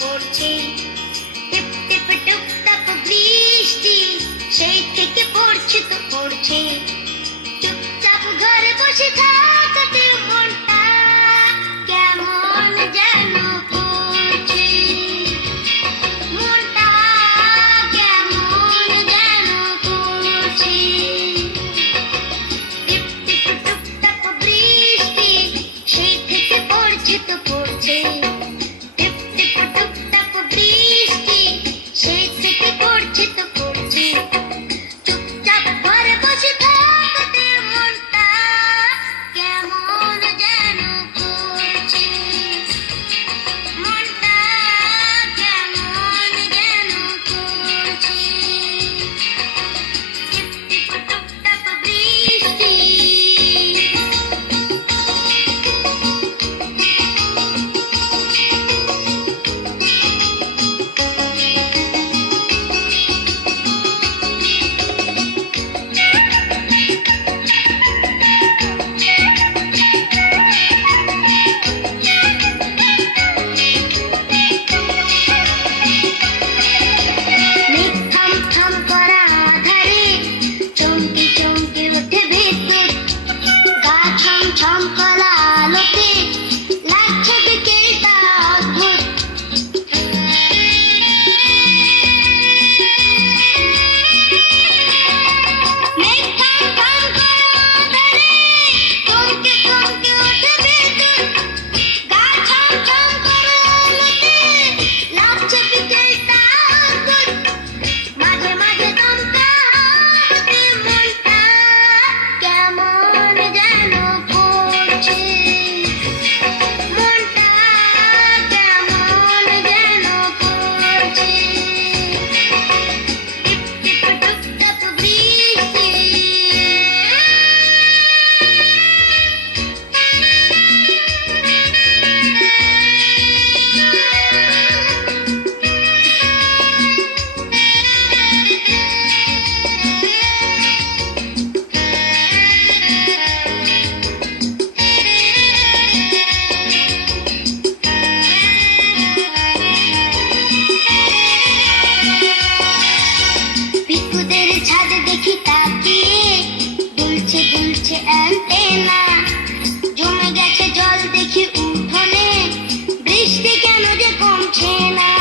পড়ছে। টিপ টিপ, টুপ বৃষ্টি, সেই থেকে পড়ছে তো পড়ছে। চুপচাপ ঘরে বসে থাকতে মনটা কেমন যেন করছে। 只能